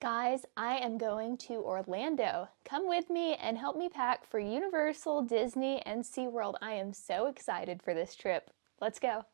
Guys, I am going to Orlando. Come with me and help me pack for Universal, Disney, and Seaworld. I am so excited for this trip. Let's go.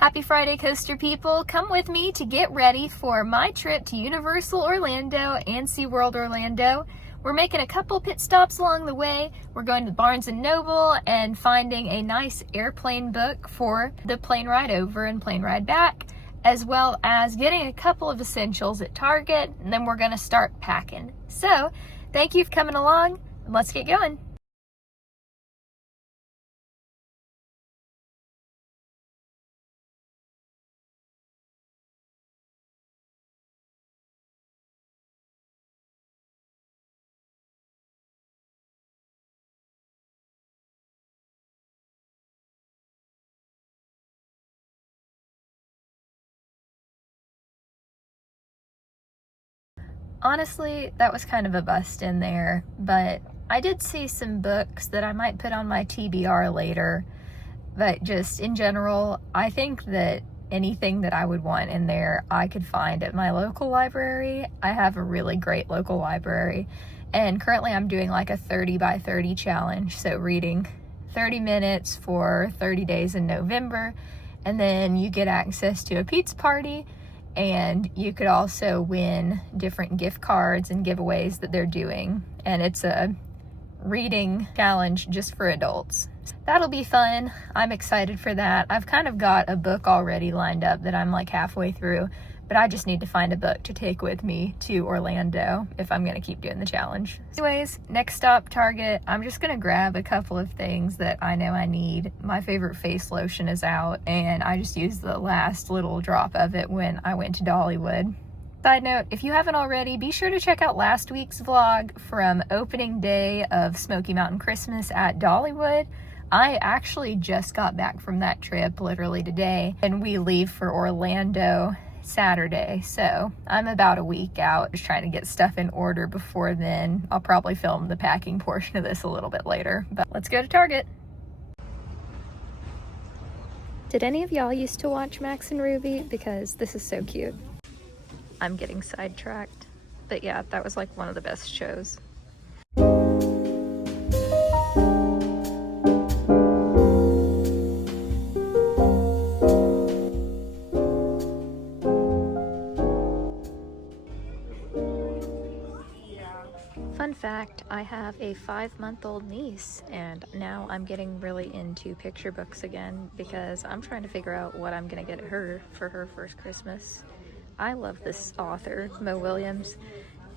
Happy Friday, Coaster people. Come with me to get ready for my trip to Universal Orlando and SeaWorld Orlando. We're making a couple pit stops along the way. We're going to Barnes & Noble and finding a nice airplane book for the plane ride over and plane ride back, as well as getting a couple of essentials at Target, and then we're going to start packing. So, thank you for coming along, and let's get going. Honestly, that was kind of a bust in there, but I did see some books that I might put on my TBR later. But just in general, I think that anything that I would want in there, I could find at my local library. I have a really great local library, and currently I'm doing like a 30 by 30 challenge. So reading 30 minutes for 30 days in November, and then you get access to a pizza party, and you could also win different gift cards and giveaways that they're doing. And it's a reading challenge just for adults. That'll be fun. I'm excited for that. I've kind of got a book already lined up that I'm like halfway through, but I just need to find a book to take with me to Orlando if I'm going to keep doing the challenge. Anyways, next stop, Target. I'm just going to grab a couple of things that I know I need. My favorite face lotion is out, and I just used the last little drop of it when I went to Dollywood. Side note, if you haven't already, be sure to check out last week's vlog from opening day of Smoky Mountain Christmas at Dollywood. I actually just got back from that trip literally today, and we leave for Orlando Saturday, so I'm about a week out just trying to get stuff in order before then. I'll probably film the packing portion of this a little bit later, but let's go to Target. Did any of y'all used to watch Max and Ruby? Because this is so cute. I'm getting sidetracked, but yeah, that was like one of the best shows. Fun fact, I have a 5-month-old niece, and now I'm getting really into picture books again because I'm trying to figure out what I'm gonna get her for her first Christmas. I love this author, Mo Williams,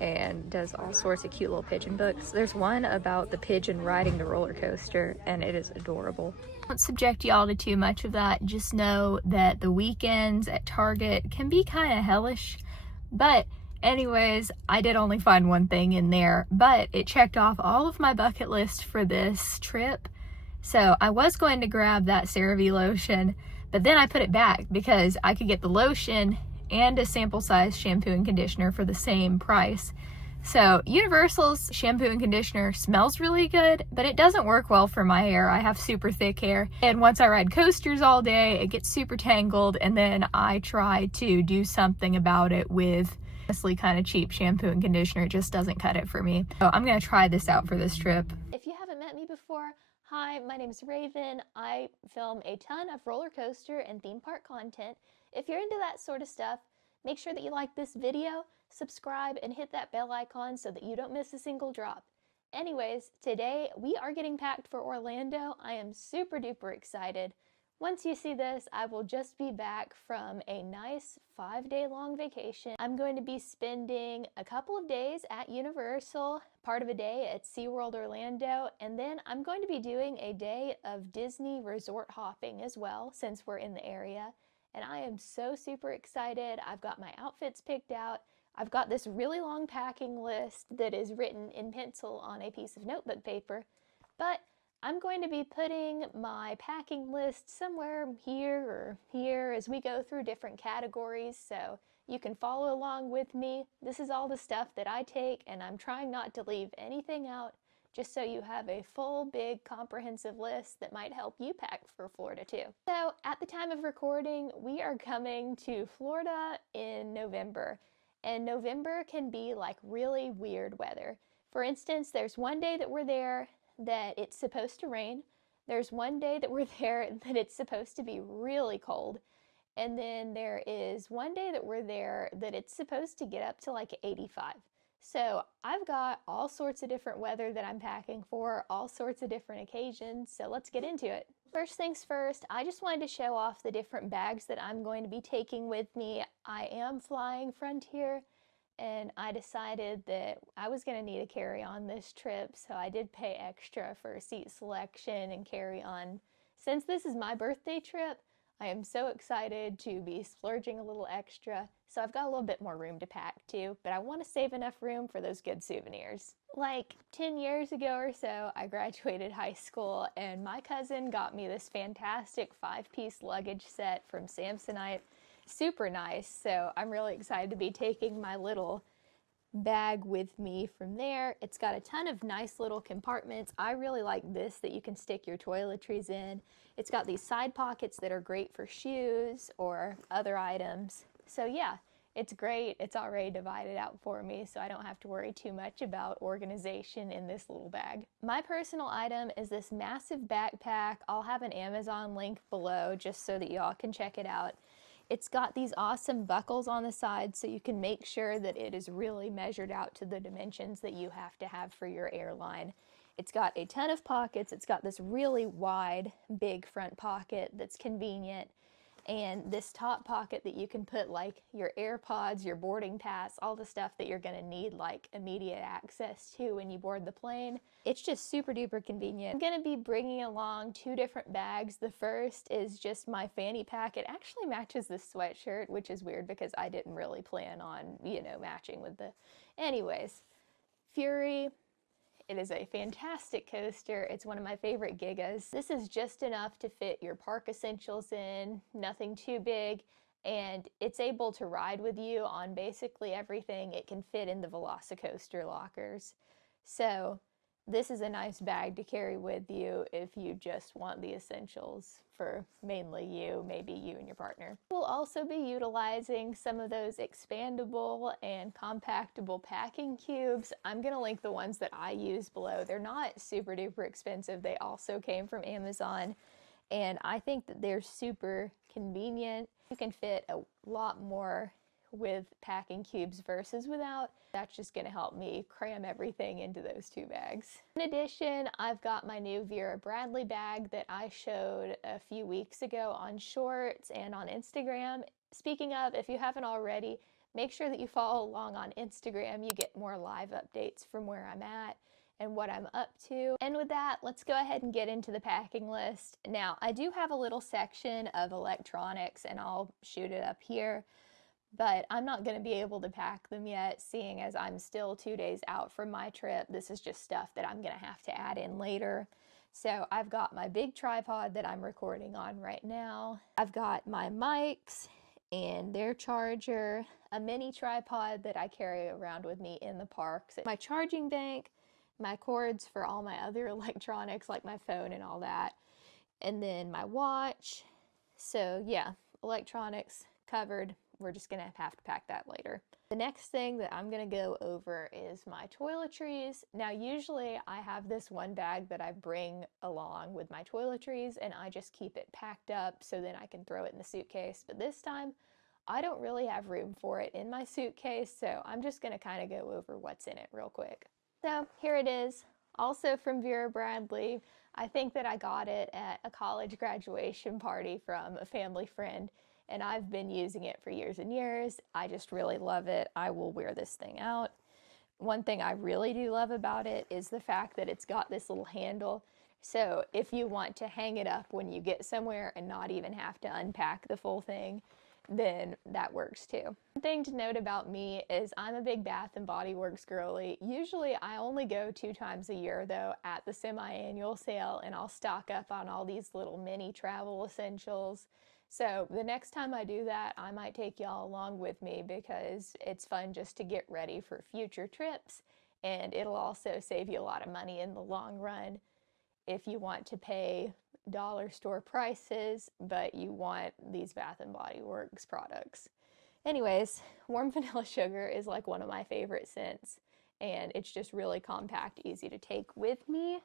and does all sorts of cute little pigeon books. There's one about the pigeon riding the roller coaster, and it is adorable. I won't subject y'all to too much of that. Just know that the weekends at Target can be kind of hellish, but anyways, I did only find one thing in there, but it checked off all of my bucket list for this trip. So I was going to grab that CeraVe lotion, but then I put it back because I could get the lotion and a sample size shampoo and conditioner for the same price. So Universal's shampoo and conditioner smells really good, but it doesn't work well for my hair. I have super thick hair, and once I ride coasters all day, it gets super tangled, and then I try to do something about it with honestly kind of cheap shampoo and conditioner. It just doesn't cut it for me. So I'm gonna try this out for this trip. If you haven't met me before, hi, my name's Raven. I film a ton of roller coaster and theme park content. If you're into that sort of stuff, make sure that you like this video, subscribe, and hit that bell icon so that you don't miss a single drop. Anyways, today we are getting packed for Orlando. I am super duper excited. Once you see this, I will just be back from a nice 5-day long vacation. I'm going to be spending a couple of days at Universal, part of a day at SeaWorld Orlando, and then I'm going to be doing a day of Disney resort hopping as well, since we're in the area. And I am so super excited. I've got my outfits picked out. I've got this really long packing list that is written in pencil on a piece of notebook paper, but I'm going to be putting my packing list somewhere here or here as we go through different categories, so you can follow along with me. This is all the stuff that I take, and I'm trying not to leave anything out just so you have a full, big, comprehensive list that might help you pack for Florida too. So at the time of recording, we are coming to Florida in November, and November can be like really weird weather. For instance, there's one day that we're there that it's supposed to rain. There's one day that we're there that it's supposed to be really cold. And then there is one day that we're there that it's supposed to get up to like 85. So I've got all sorts of different weather that I'm packing for, all sorts of different occasions. So let's get into it. First things first, I just wanted to show off the different bags that I'm going to be taking with me. I am flying Frontier, and I decided that I was going to need a carry-on this trip, so I did pay extra for seat selection and carry-on. Since this is my birthday trip, I am so excited to be splurging a little extra, so I've got a little bit more room to pack too, but I want to save enough room for those good souvenirs. Like 10 years ago or so, I graduated high school, and my cousin got me this fantastic 5-piece luggage set from Samsonite. Super nice, so I'm really excited to be taking my little bag with me from there. It's got a ton of nice little compartments. I really like this that you can stick your toiletries in. It's got these side pockets that are great for shoes or other items. So yeah, it's great. It's already divided out for me, so I don't have to worry too much about organization in this little bag. My personal item is this massive backpack. I'll have an Amazon link below just so that y'all can check it out. It's got these awesome buckles on the side so you can make sure that it is really measured out to the dimensions that you have to have for your airline. It's got a ton of pockets. It's got this really wide, big front pocket that's convenient, and this top pocket that you can put like your AirPods, your boarding pass, all the stuff that you're gonna need like immediate access to when you board the plane. It's just super duper convenient. I'm gonna be bringing along 2 different bags. The first is just my fanny pack. It actually matches this sweatshirt, which is weird because I didn't really plan on, matching with the... Anyways, Fury. It is a fantastic coaster. It's one of my favorite Gigas. This is just enough to fit your park essentials in, nothing too big, and it's able to ride with you on basically everything. It can fit in the Velocicoaster lockers. So this is a nice bag to carry with you if you just want the essentials for mainly you, maybe you and your partner. We'll also be utilizing some of those expandable and compactable packing cubes. I'm gonna link the ones that I use below. They're not super duper expensive. They also came from Amazon, and I think that they're super convenient. You can fit a lot more with packing cubes versus without. That's just gonna help me cram everything into those 2 bags. In addition, I've got my new Vera Bradley bag that I showed a few weeks ago on Shorts and on Instagram. Speaking of, if you haven't already, make sure that you follow along on Instagram. You get more live updates from where I'm at and what I'm up to. And with that, let's go ahead and get into the packing list. Now, I do have a little section of electronics, and I'll shoot it up here, but I'm not going to be able to pack them yet, seeing as I'm still 2 days out from my trip. This is just stuff that I'm going to have to add in later. So I've got my big tripod that I'm recording on right now. I've got my mics and their charger, a mini tripod that I carry around with me in the parks, my charging bank, my cords for all my other electronics like my phone and all that, and then my watch. So yeah, electronics covered. We're just gonna have to pack that later. The next thing that I'm gonna go over is my toiletries. Now, usually I have this one bag that I bring along with my toiletries, and I just keep it packed up so then I can throw it in the suitcase. But this time, I don't really have room for it in my suitcase, so I'm just gonna kind of go over what's in it real quick. So here it is, also from Vera Bradley. I think that I got it at a college graduation party from a family friend, and I've been using it for years and years. I just really love it. I will wear this thing out. One thing I really do love about it is the fact that it's got this little handle. So if you want to hang it up when you get somewhere and not even have to unpack the full thing, then that works too. One thing to note about me is I'm a big Bath and Body Works girly. Usually I only go 2 times a year though at the semi-annual sale, and I'll stock up on all these little mini travel essentials. So the next time I do that, I might take y'all along with me because it's fun just to get ready for future trips and it'll also save you a lot of money in the long run if you want to pay dollar store prices, but you want these Bath & Body Works products. Anyways, warm vanilla sugar is like one of my favorite scents, and it's just really compact, easy to take with me.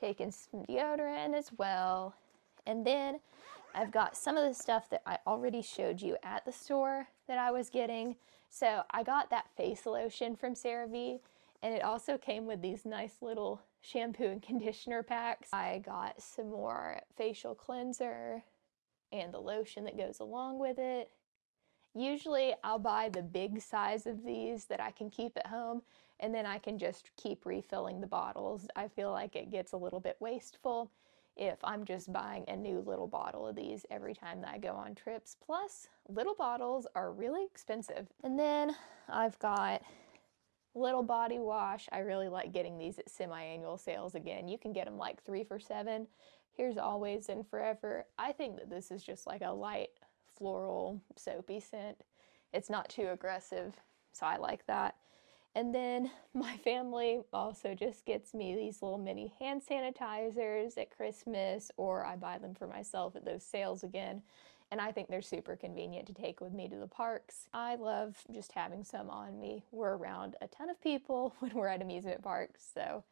Taking some deodorant as well. And then I've got some of the stuff that I already showed you at the store that I was getting. So I got that face lotion from CeraVe, and it also came with these nice little shampoo and conditioner packs. I got some more facial cleanser and the lotion that goes along with it. Usually I'll buy the big size of these that I can keep at home, and then I can just keep refilling the bottles. I feel like it gets a little bit wasteful if I'm just buying a new little bottle of these every time that I go on trips. Plus, little bottles are really expensive. And then I've got little body wash. I really like getting these at semi-annual sales again. You can get them like 3 for $7. Here's Always and Forever. I think that this is just like a light floral soapy scent. It's not too aggressive, so I like that. And then my family also just gets me these little mini hand sanitizers at Christmas, or I buy them for myself at those sales again. And I think they're super convenient to take with me to the parks. I love just having some on me. We're around a ton of people when we're at amusement parks, so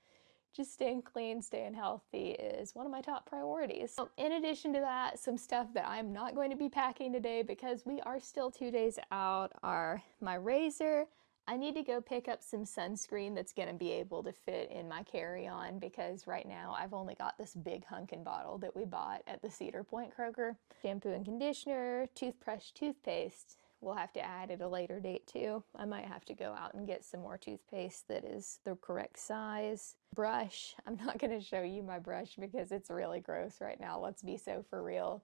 just staying clean, staying healthy is one of my top priorities. So in addition to that, some stuff that I'm not going to be packing today because we are still 2 days out are my razor. I need to go pick up some sunscreen that's going to be able to fit in my carry-on because right now I've only got this big hunkin' bottle that we bought at the Cedar Point Kroger. Shampoo and conditioner, toothbrush, toothpaste. We'll have to add at a later date too. I might have to go out and get some more toothpaste that is the correct size. Brush. I'm not going to show you my brush because it's really gross right now. Let's be so for real.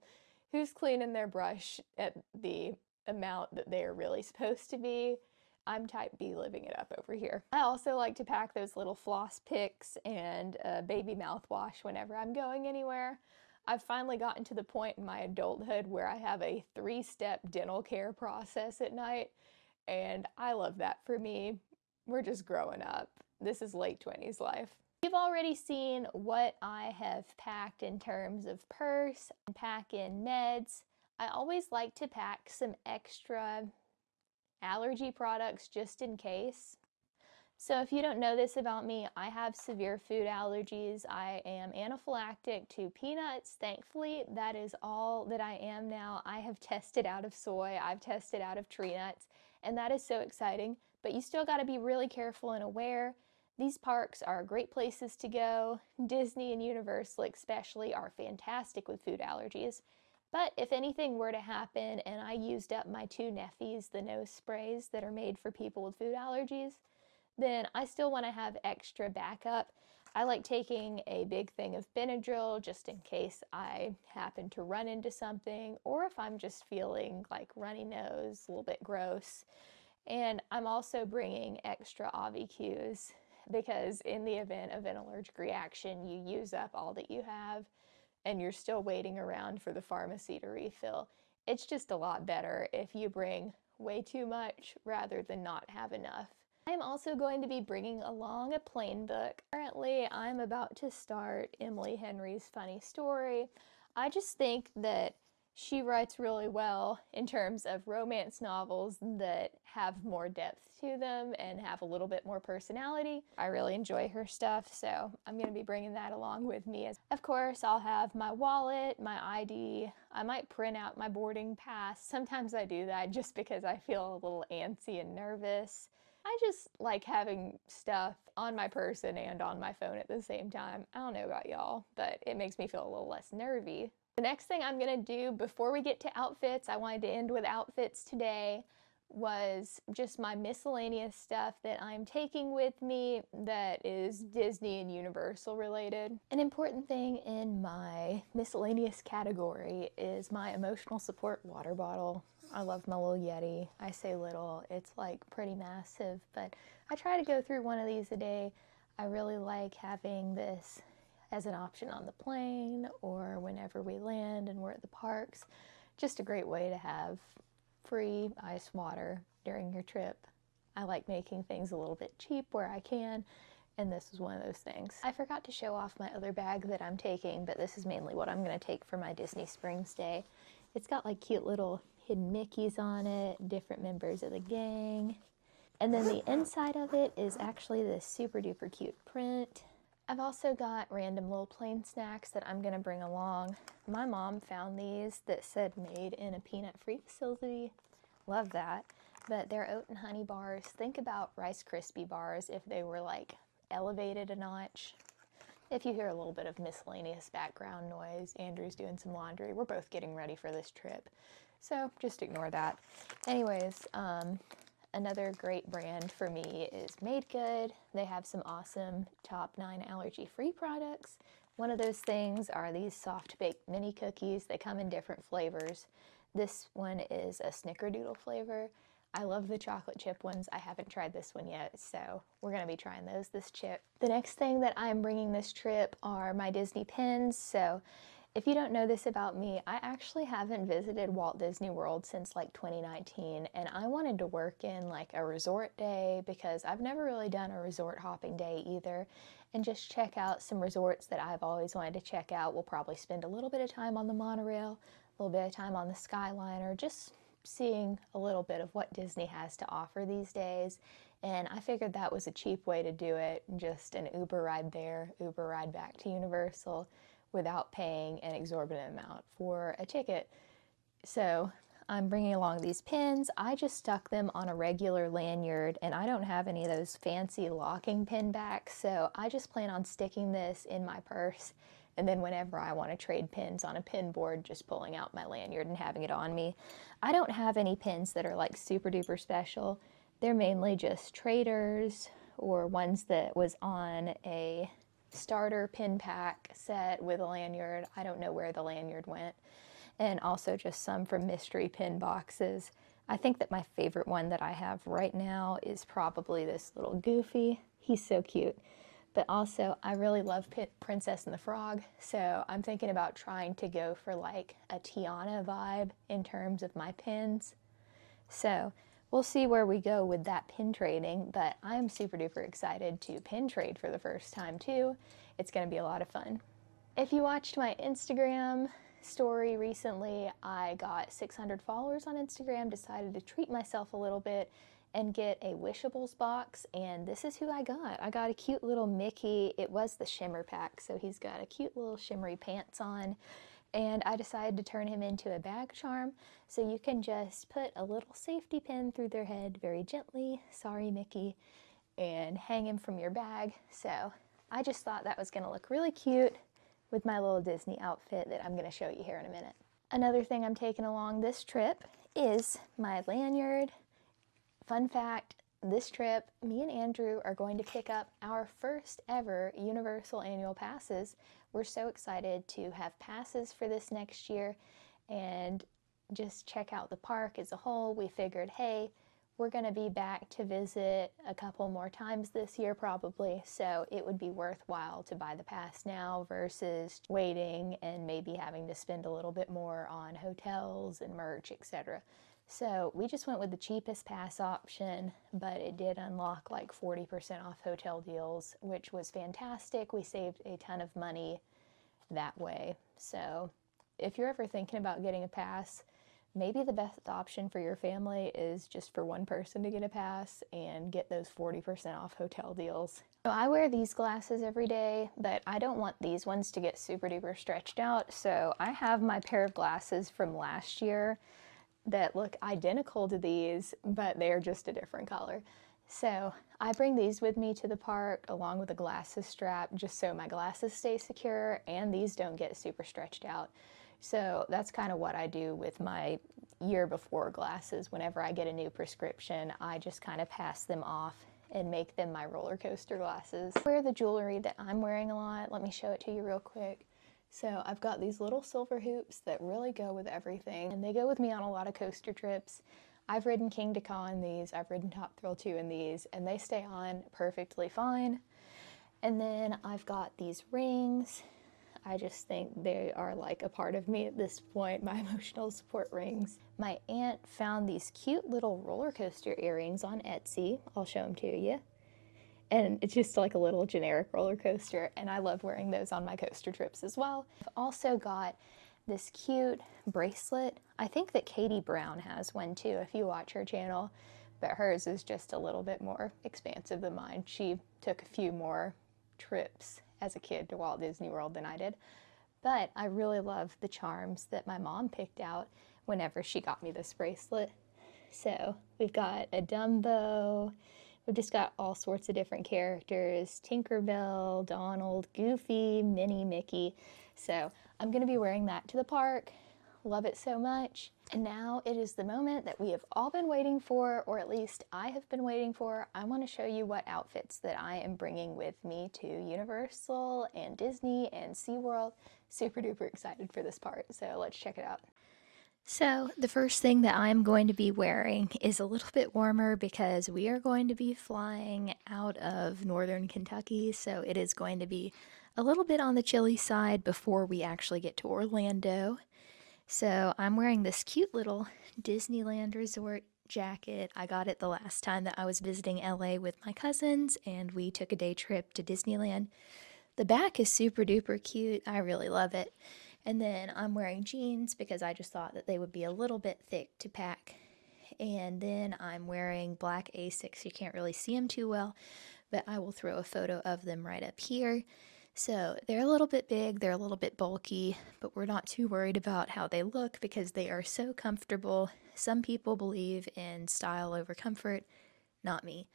Who's cleaning their brush at the amount that they are really supposed to be? I'm type B living it up over here. I also like to pack those little floss picks and baby mouthwash whenever I'm going anywhere. I've finally gotten to the point in my adulthood where I have a 3-step dental care process at night, and I love that for me. We're just growing up. This is late 20s life. You've already seen what I have packed in terms of purse and pack-in meds. I always like to pack some extra allergy products just in case. So if you don't know this about me, I have severe food allergies. I am anaphylactic to peanuts. Thankfully, that is all that I am now. I have tested out of soy, I've tested out of tree nuts, and that is so exciting. But you still got to be really careful and aware. These parks are great places to go. Disney and Universal especially are fantastic with food allergies. But if anything were to happen and I used up my 2 Neffys, the nose sprays that are made for people with food allergies, then I still want to have extra backup. I like taking a big thing of Benadryl just in case I happen to run into something, or if I'm just feeling like runny nose, a little bit gross. And I'm also bringing extra AVIQs because in the event of an allergic reaction, you use up all that you have and you're still waiting around for the pharmacy to refill. It's just a lot better if you bring way too much rather than not have enough. I'm also going to be bringing along a plain book. Currently, I'm about to start Emily Henry's Funny Story. I just think that she writes really well in terms of romance novels that have more depth to them and have a little bit more personality. I really enjoy her stuff, so I'm going to be bringing that along with me. Of course, I'll have my wallet, my ID. I might print out my boarding pass. Sometimes I do that just because I feel a little antsy and nervous. I just like having stuff on my person and on my phone at the same time. I don't know about y'all, but it makes me feel a little less nervy. The next thing I'm gonna do before we get to outfits, I wanted to end with outfits today, was just my miscellaneous stuff that I'm taking with me that is Disney and Universal related. An important thing in my miscellaneous category is my emotional support water bottle. I love my little Yeti. I say little, it's like pretty massive, but I try to go through one of these a day. I really like having this as an option on the plane or whenever we land and we're at the parks. Just a great way to have free ice water during your trip. I like making things a little bit cheap where I can, and this is one of those things. I forgot to show off my other bag that I'm taking, but this is mainly what I'm going to take for my Disney Springs day. It's got like cute little hidden Mickeys on it, different members of the gang. And then the inside of it is actually this super duper cute print. I've also got random little plain snacks that I'm going to bring along. My mom found these that said made in a peanut-free facility. Love that. But they're oat and honey bars. Think about Rice Krispie bars if they were like elevated a notch. If you hear a little bit of miscellaneous background noise, Andrew's doing some laundry. We're both getting ready for this trip, so just ignore that. Anyways, another great brand for me is Made Good. They have some awesome top 9 allergy-free products. One of those things are these soft baked mini cookies. They come in different flavors. This one is a snickerdoodle flavor. I love the chocolate chip ones. I haven't tried this one yet, so we're going to be trying those this trip. The next thing that I'm bringing this trip are my Disney pins. So if you don't know this about me, I actually haven't visited Walt Disney World since like 2019, and I wanted to work in like a resort day because I've never really done a resort hopping day either, and just check out some resorts that I've always wanted to check out. We'll probably spend a little bit of time on the monorail, a little bit of time on the Skyliner, just seeing a little bit of what Disney has to offer these days. And I figured that was a cheap way to do it, just an Uber ride there, Uber ride back to Universal without paying an exorbitant amount for a ticket. So I'm bringing along these pins. I just stuck them on a regular lanyard, and I don't have any of those fancy locking pin backs, so I just plan on sticking this in my purse, and then whenever I want to trade pins on a pin board, just pulling out my lanyard and having it on me. I don't have any pins that are like super duper special. They're mainly just traders or ones that was on a starter pin pack set with a lanyard. I don't know where the lanyard went. And also just some from mystery pin boxes. I think that my favorite one that I have right now is probably this little Goofy. He's so cute. But also, I really love Princess and the Frog, so I'm thinking about trying to go for like a Tiana vibe in terms of my pins. So we'll see where we go with that pin trading, but I'm super duper excited to pin trade for the first time too. It's going to be a lot of fun. If you watched my Instagram story recently, I got 600 followers on Instagram, decided to treat myself a little bit and get a Wishables box, and this is who I got. I got a cute little Mickey. It was the shimmer pack, so he's got a cute little shimmery pants on, and I decided to turn him into a bag charm, so you can just put a little safety pin through their head very gently, sorry Mickey, and hang him from your bag. So I just thought that was gonna look really cute with my little Disney outfit that I'm gonna show you here in a minute. Another thing I'm taking along this trip is my lanyard. Fun fact, this trip, me and Andrew are going to pick up our first ever Universal annual passes. We're so excited to have passes for this next year and just check out the park as a whole. We figured, hey, we're going to be back to visit a couple more times this year probably, so it would be worthwhile to buy the pass now versus waiting and maybe having to spend a little bit more on hotels and merch, etc. So we just went with the cheapest pass option, but it did unlock like 40% off hotel deals, which was fantastic. We saved a ton of money that way. So if you're ever thinking about getting a pass, maybe the best option for your family is just for one person to get a pass and get those 40% off hotel deals. So I wear these glasses every day, but I don't want these ones to get super duper stretched out. So I have my pair of glasses from last year that look identical to these, but they're just a different color. So I bring these with me to the park along with a glasses strap just so my glasses stay secure and these don't get super stretched out. So that's kind of what I do with my year before glasses. Whenever I get a new prescription, I just kind of pass them off and make them my roller coaster glasses. I wear the jewelry that I'm wearing a lot. Let me show it to you real quick. So I've got these little silver hoops that really go with everything, and they go with me on a lot of coaster trips. I've ridden King Dakar in these, I've ridden Top Thrill 2 in these, and they stay on perfectly fine. And then I've got these rings. I just think they are like a part of me at this point, my emotional support rings. My aunt found these cute little roller coaster earrings on Etsy. I'll show them to you. And it's just like a little generic roller coaster, and I love wearing those on my coaster trips as well. I've also got this cute bracelet. I think that Katie Brown has one too if you watch her channel, but hers is just a little bit more expansive than mine. She took a few more trips as a kid to Walt Disney World than I did. But I really love the charms that my mom picked out whenever she got me this bracelet. So we've got a Dumbo, we've just got all sorts of different characters, Tinkerbell, Donald, Goofy, Minnie, Mickey. So I'm going to be wearing that to the park. Love it so much. And now it is the moment that we have all been waiting for, or at least I have been waiting for. I want to show you what outfits that I am bringing with me to Universal and Disney and SeaWorld. Super duper excited for this part, so let's check it out. So, the first thing that I'm going to be wearing is a little bit warmer because we are going to be flying out of northern Kentucky, so it is going to be a little bit on the chilly side before we actually get to Orlando. So, I'm wearing this cute little Disneyland Resort jacket. I got it the last time that I was visiting LA with my cousins, and we took a day trip to Disneyland. The back is super duper cute. I really love it. And then I'm wearing jeans because I just thought that they would be a little bit thick to pack. And then I'm wearing black Asics. You can't really see them too well, but I will throw a photo of them right up here. So they're a little bit big, they're a little bit bulky, but we're not too worried about how they look because they are so comfortable. Some people believe in style over comfort. Not me.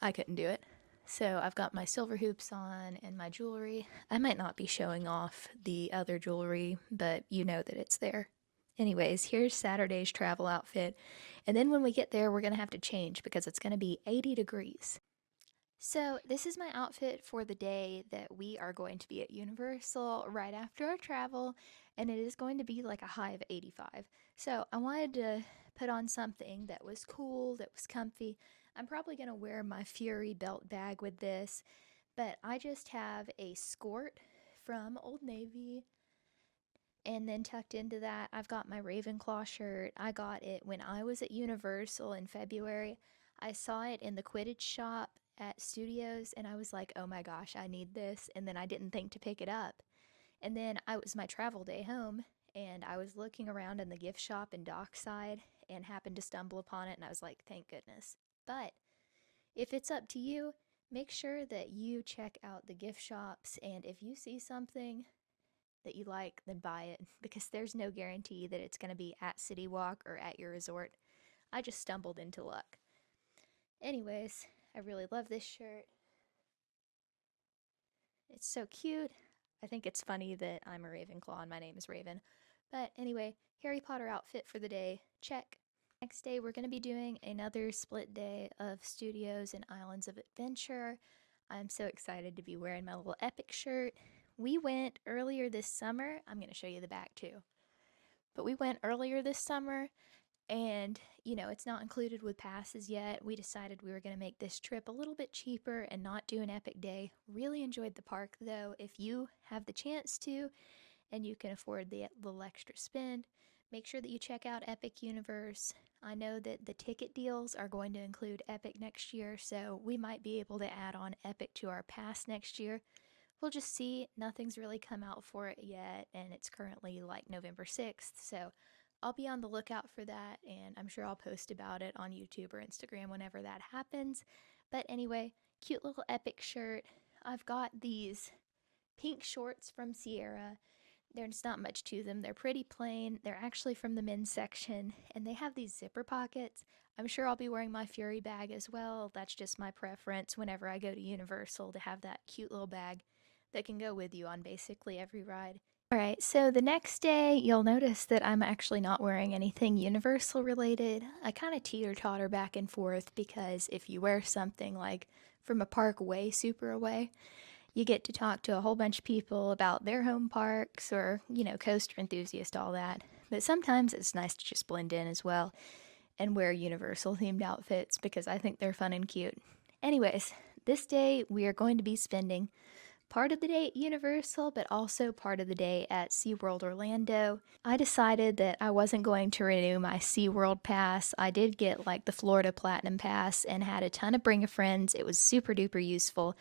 I couldn't do it. So I've got my silver hoops on and my jewelry. I might not be showing off the other jewelry, but you know that it's there. Anyways, here's Saturday's travel outfit. And then when we get there, we're going to have to change because it's going to be 80 degrees. So this is my outfit for the day that we are going to be at Universal right after our travel, and it is going to be like a high of 85. So I wanted to put on something that was cool, that was comfy. I'm probably going to wear my Fury belt bag with this, but I just have a skirt from Old Navy, and then tucked into that, I've got my Ravenclaw shirt. I got it when I was at Universal in February. I saw it in the Quidditch shop at Studios, and I was like, oh my gosh, I need this. And then I didn't think to pick it up. And then it was my travel day home, and I was looking around in the gift shop in Dockside and happened to stumble upon it, and I was like, thank goodness. But if it's up to you, make sure that you check out the gift shops, and if you see something that you like, then buy it because there's no guarantee that it's going to be at City Walk or at your resort. I just stumbled into luck. Anyways, I really love this shirt. It's so cute. I think it's funny that I'm a Ravenclaw and my name is Raven. But anyway, Harry Potter outfit for the day, check. Next day, we're going to be doing another split day of Studios and Islands of Adventure. I'm so excited to be wearing my little Epic shirt. We went earlier this summer. I'm going to show you the back too. But we went earlier this summer, and it's not included with passes yet. We decided we were going to make this trip a little bit cheaper and not do an Epic day. Really enjoyed the park though. If you have the chance to and you can afford the little extra spend, make sure that you check out Epic Universe. I know that the ticket deals are going to include Epic next year, so we might be able to add on Epic to our pass next year. We'll just see. Nothing's really come out for it yet, and it's currently like November 6th, so I'll be on the lookout for that, and I'm sure I'll post about it on YouTube or Instagram whenever that happens. But anyway, cute little Epic shirt. I've got these pink shorts from Sierra. There's not much to them. They're pretty plain. They're actually from the men's section, and they have these zipper pockets. I'm sure I'll be wearing my Fury bag as well. That's just my preference whenever I go to Universal, to have that cute little bag that can go with you on basically every ride. Alright, so the next day, you'll notice that I'm actually not wearing anything Universal related. I kind of teeter-totter back and forth because if you wear something like from a park way super away, you get to talk to a whole bunch of people about their home parks or, coaster enthusiast, all that. But sometimes it's nice to just blend in as well and wear Universal themed outfits because I think they're fun and cute. Anyways, this day we are going to be spending part of the day at Universal, but also part of the day at Seaworld Orlando. I decided that I wasn't going to renew my Seaworld pass. I did get like the Florida Platinum Pass and had a ton of Bring a Friends. It was super duper useful.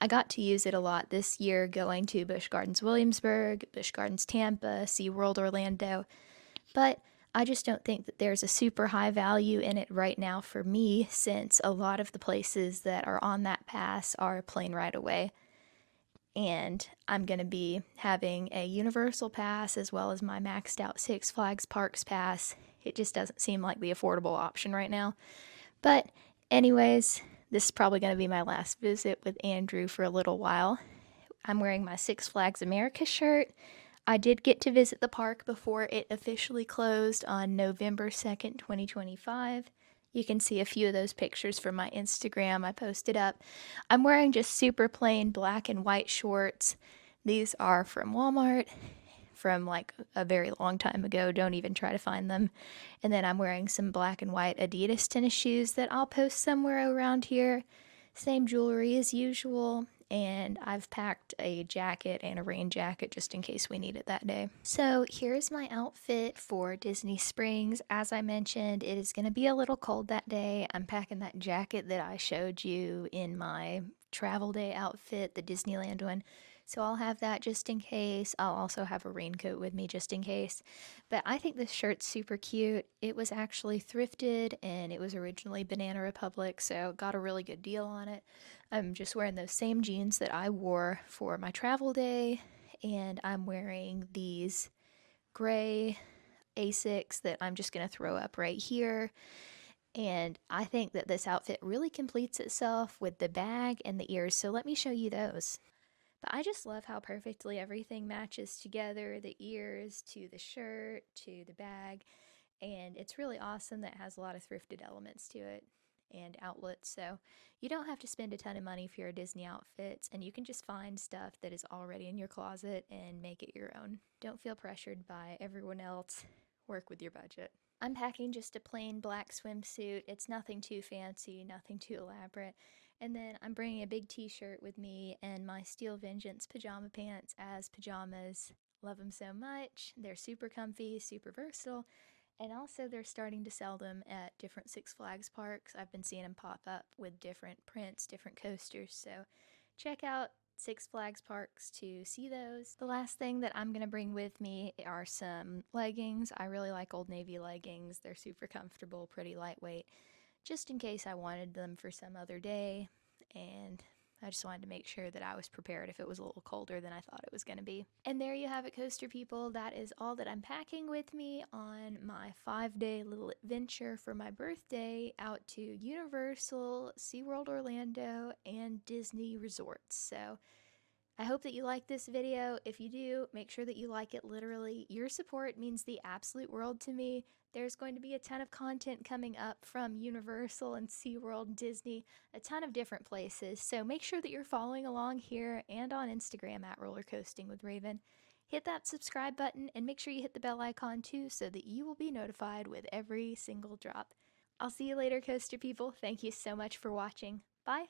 I got to use it a lot this year going to Busch Gardens Williamsburg, Busch Gardens Tampa, SeaWorld Orlando, but I just don't think that there's a super high value in it right now for me, since a lot of the places that are on that pass are plane right away. And I'm going to be having a Universal pass as well as my maxed out Six Flags Parks pass. It just doesn't seem like the affordable option right now. But anyways, this is probably going to be my last visit with Andrew for a little while. I'm wearing my Six Flags America shirt. I did get to visit the park before it officially closed on November 2nd, 2025. You can see a few of those pictures from my Instagram I posted up. I'm wearing just super plain black and white shorts. These are from Walmart from like a very long time ago. Don't even try to find them. And then I'm wearing some black and white Adidas tennis shoes that I'll post somewhere around here. Same jewelry as usual. And I've packed a jacket and a rain jacket just in case we need it that day. So here's my outfit for Disney Springs. As I mentioned, it is going to be a little cold that day. I'm packing that jacket that I showed you in my travel day outfit, the Disneyland one. So I'll have that just in case. I'll also have a raincoat with me just in case. But I think this shirt's super cute. It was actually thrifted and it was originally Banana Republic, so got a really good deal on it. I'm just wearing those same jeans that I wore for my travel day, and I'm wearing these gray Asics that I'm just going to throw up right here. And I think that this outfit really completes itself with the bag and the ears, so let me show you those. But I just love how perfectly everything matches together, the ears to the shirt to the bag, and it's really awesome that it has a lot of thrifted elements to it and outlets, so you don't have to spend a ton of money for your Disney outfits, and you can just find stuff that is already in your closet and make it your own. Don't feel pressured by everyone else. Work with your budget. I'm packing just a plain black swimsuit. It's nothing too fancy, nothing too elaborate. And then I'm bringing a big t-shirt with me and my Steel Vengeance pajama pants as pajamas. Love them so much. They're super comfy, super versatile. And also they're starting to sell them at different Six Flags parks. I've been seeing them pop up with different prints, different coasters. So check out Six Flags parks to see those. The last thing that I'm going to bring with me are some leggings. I really like Old Navy leggings. They're super comfortable, pretty lightweight, just in case I wanted them for some other day. And I just wanted to make sure that I was prepared if it was a little colder than I thought it was going to be. And there you have it, coaster people. That is all that I'm packing with me on my 5-day little adventure for my birthday out to Universal, SeaWorld Orlando, and Disney Resorts. So I hope that you like this video. If you do, make sure that you like it literally. Your support means the absolute world to me. There's going to be a ton of content coming up from Universal and SeaWorld and Disney, a ton of different places. So make sure that you're following along here and on Instagram at Rollercoasting with Raven. Hit that subscribe button and make sure you hit the bell icon too so that you will be notified with every single drop. I'll see you later, coaster people. Thank you so much for watching. Bye!